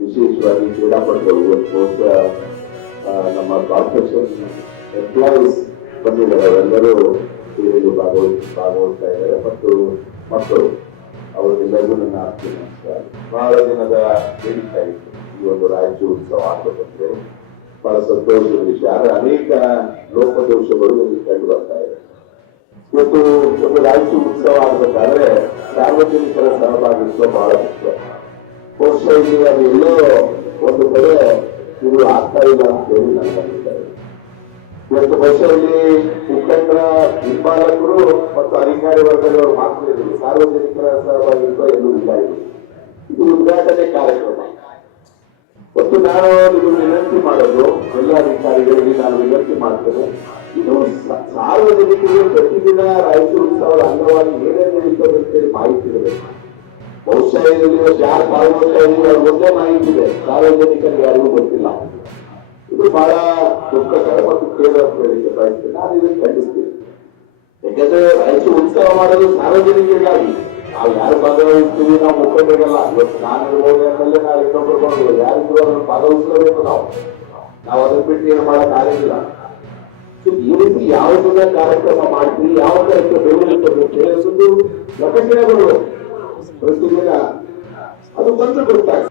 ವಿಶೇಷವಾಗಿ ಕ್ರೀಡಾಪಟುಗಳು ಬಹುಶಃ ನಮ್ಮ ಕಾರ್ಪೊರೇಷನ್ ಎಂಪ್ಲಾಯೀಸ್ ಬಂದಿದ್ದಾರೆ, ಅವರೆಲ್ಲರೂ ಇದರಲ್ಲಿ ಭಾಗವಹಿಸ್ತಾ ಇದ್ದಾರೆ ಮತ್ತು ಮಕ್ಕಳು ಅವರಿಗೆಲ್ಲರಿಗೂ ನನ್ನ ಆತ್ಮೀಯ ನಮಸ್ಕಾರ. ಬಹಳ ದಿನದ ಬೇಡಿಕೆ ಇತ್ತು ಈ ಒಂದು ರಾಯಚೂರು ಉತ್ಸವ ಆಗಬೇಕಂದ್ರೆ, ಬಹಳ ಸಂತೋಷದ ವಿಷಯ. ಆದರೆ ಅನೇಕ ಲೋಪದೋಷಗಳು ಇಲ್ಲಿ ಕಂಡು ಬರ್ತಾ ಇದೆ. ಇವತ್ತು ಒಂದು ರಾಯಚೂರು ಉತ್ಸವ ಆಗಬೇಕಾದ್ರೆ ಸಾರ್ವಜನಿಕರ ಸಹಭಾಗಿತ್ವ ಬಹಳ ಮುಖ್ಯ. ಬಹುಶಃ ಇಲ್ಲಿ ಅದು ಎಲ್ಲೋ ಒಂದು ಕಡೆ ಇದು ಆಗ್ತಾ ಇಲ್ಲ ಅಂತ ಹೇಳಿ ನನಗೆ ಅನಿಸ್ತಾ ಇದೆ. ಇವತ್ತು ಬಹುಶಃ ಇಲ್ಲಿ ಮುಖಂಡರ ಹಿಂಬಾಲಕರು ಮತ್ತು ಅಧಿಕಾರಿ ವರ್ಗದವರು ಮಾತ್ರ ಇರಲಿ, ಸಾರ್ವಜನಿಕರ ಸಹಭಾಗಿತ್ವ ಎಲ್ಲೂ ಇಲ್ಲ. ಇದು ಉದ್ಘಾಟನೆ ಕಾರ್ಯಕ್ರಮ. ಮತ್ತು ನಾನು ಇದು ವಿನಂತಿ ಮಾಡೋದು ಎಲ್ಲ ಅಧಿಕಾರಿಗಳಿಗೆ ನಾನು ವಿನಂತಿ ಮಾಡ್ತೇನೆ, ಇದು ಸಾರ್ವಜನಿಕರಿಗೆ ಪ್ರತಿದಿನ ರಾಯಚೂರು ಉತ್ಸವದ ಅಂಗವಾಗಿ ಏನೇನು ನಡೀತದೆ ಅಂತೇಳಿ ಮಾಹಿತಿ ಇರಬೇಕು. ಬಹುಶಃ ಇಲ್ಲಿ ಯಾರು ಪಾಲ್ಗೊಳ್ತಾ ಇದ್ದೀವಿ ಅವ್ರ ಒಂದೇ ಮಾಹಿತಿ ಇದೆ, ಸಾರ್ವಜನಿಕರಿಗೆ ಯಾರಿಗೂ ಗೊತ್ತಿಲ್ಲ. ಇದು ಬಹಳ ದುಃಖಕರ ಮತ್ತು ಖೇದ ಅಂತ ಹೇಳಿಕೆ ಬಯಸ್ತೇನೆ. ನಾನು ಇದನ್ನು ಖಂಡಿಸ್ತೀನಿ. ಯಾಕಂದ್ರೆ ರಾಯಚೂರು ಉತ್ಸವ ಮಾಡೋದು ಸಾರ್ವಜನಿಕರಿಗಾಗಿ. ನಾವು ಯಾರು ಭಾಗವಹಿಸ್ತೀವಿ ನಾವು ಮುಖಂಡರಿಗಲ್ಲ. ಇವತ್ತು ನಾನು ಇರ್ಬೋದು ಅನ್ನಲ್ಲೇ ನಾಳೆ ಇನ್ನೊಬ್ಬರು ಬಂದ್ರು ಯಾರಿದ್ರು ಅದನ್ನು ಭಾಗವಹಿಸಲೇಬೇಕು. ನಾವು ಅದನ್ನ ಬಿಟ್ಟು ಏನು ಮಾಡಕ್ ಆಗಿಲ್ಲ. ಈ ರೀತಿ ಯಾವುದನ್ನ ಕಾರ್ಯಕ್ರಮ ಮಾಡ್ತೀವಿ, ಯಾವ ಕಾರ್ಯಕ್ರಮ ಬೆಳೆಯುತ್ತದೆ ಲಕ್ಷಣಗಳು ಪ್ರತಿದಿನ ಅದು ಬಂದು ಗೊತ್ತಾಗ್ತದೆ.